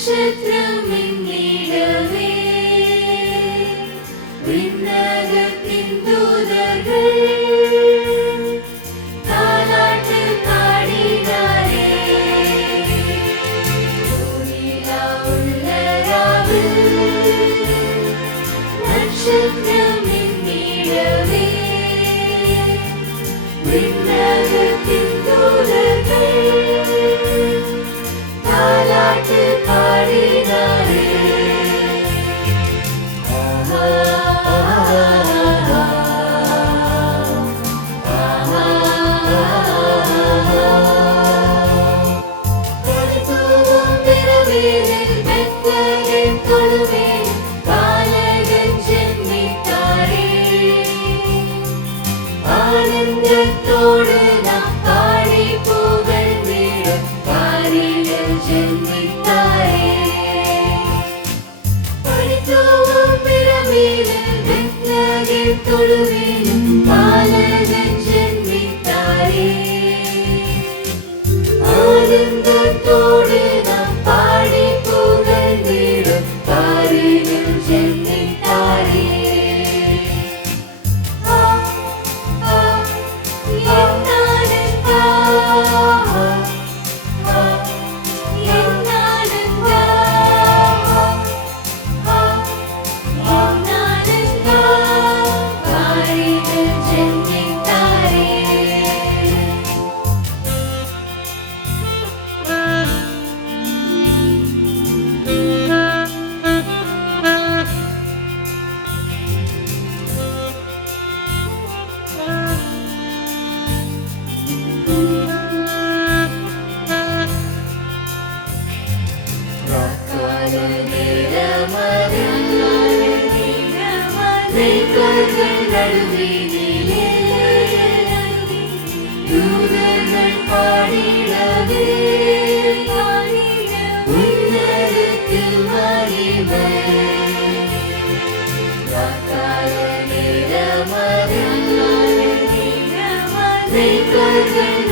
नक्षत्रमे നെഞ്ചത്തോട്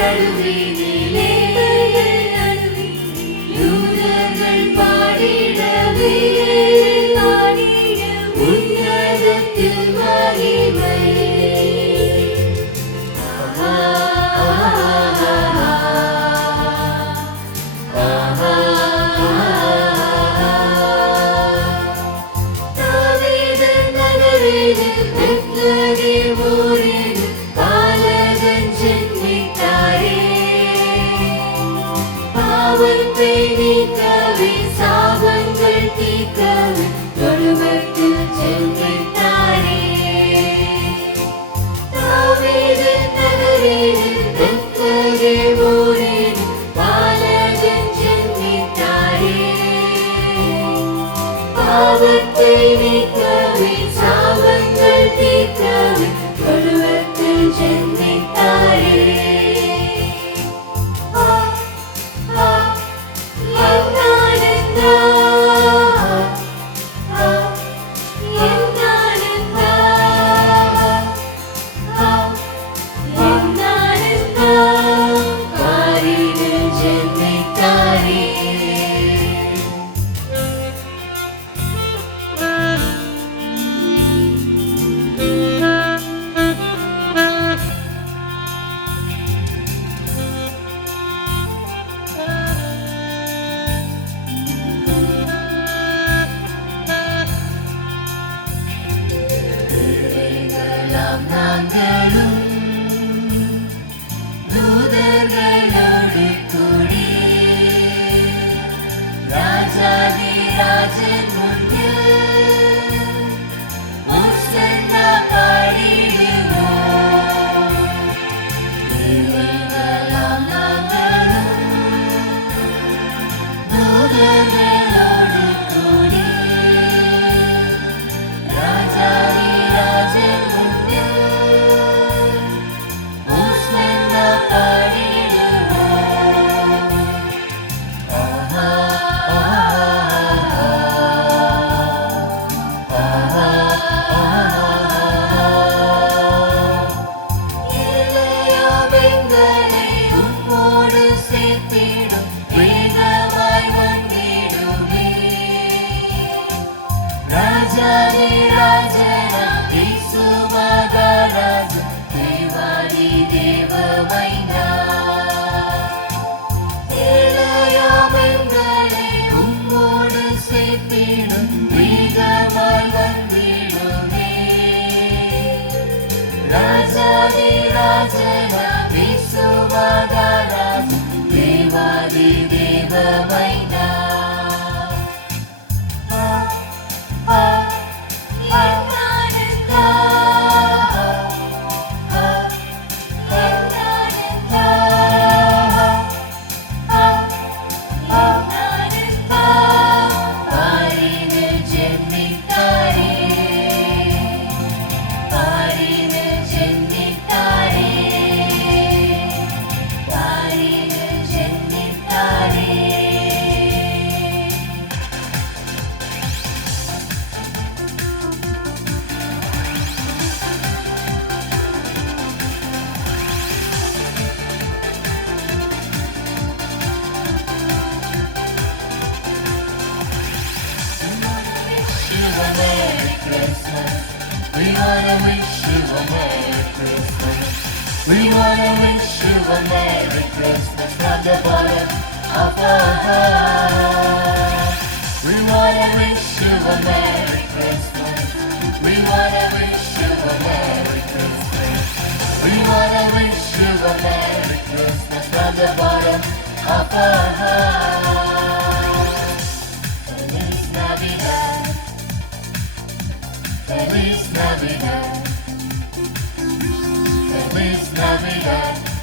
Halloween. நோவை நீக்கவே சாபங்கள் தீர்க்கவே தொழுவத்தில் செல்கின்றாரே தாவீது நகரில் பெத்தகேவோரில் பாலகன் செல்கின்றாரே பாவத்தை wanna wish you a Merry Christmas. We wanna wish you a Merry Christmas from the bottom of our heart. We wanna wish you a Merry Christmas. We wanna wish you a Merry Christmas. We wanna wish you a Merry Christmas from the bottom of our heart.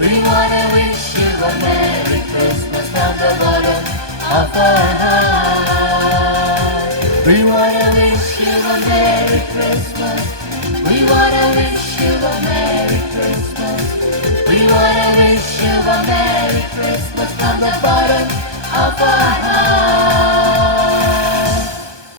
We wanna wish you a Merry Christmas from the bottom of our heart. We wanna wish you a Merry Christmas. We wanna wish you a Merry Christmas. We wanna wish you a Merry Christmas from the bottom of our heart.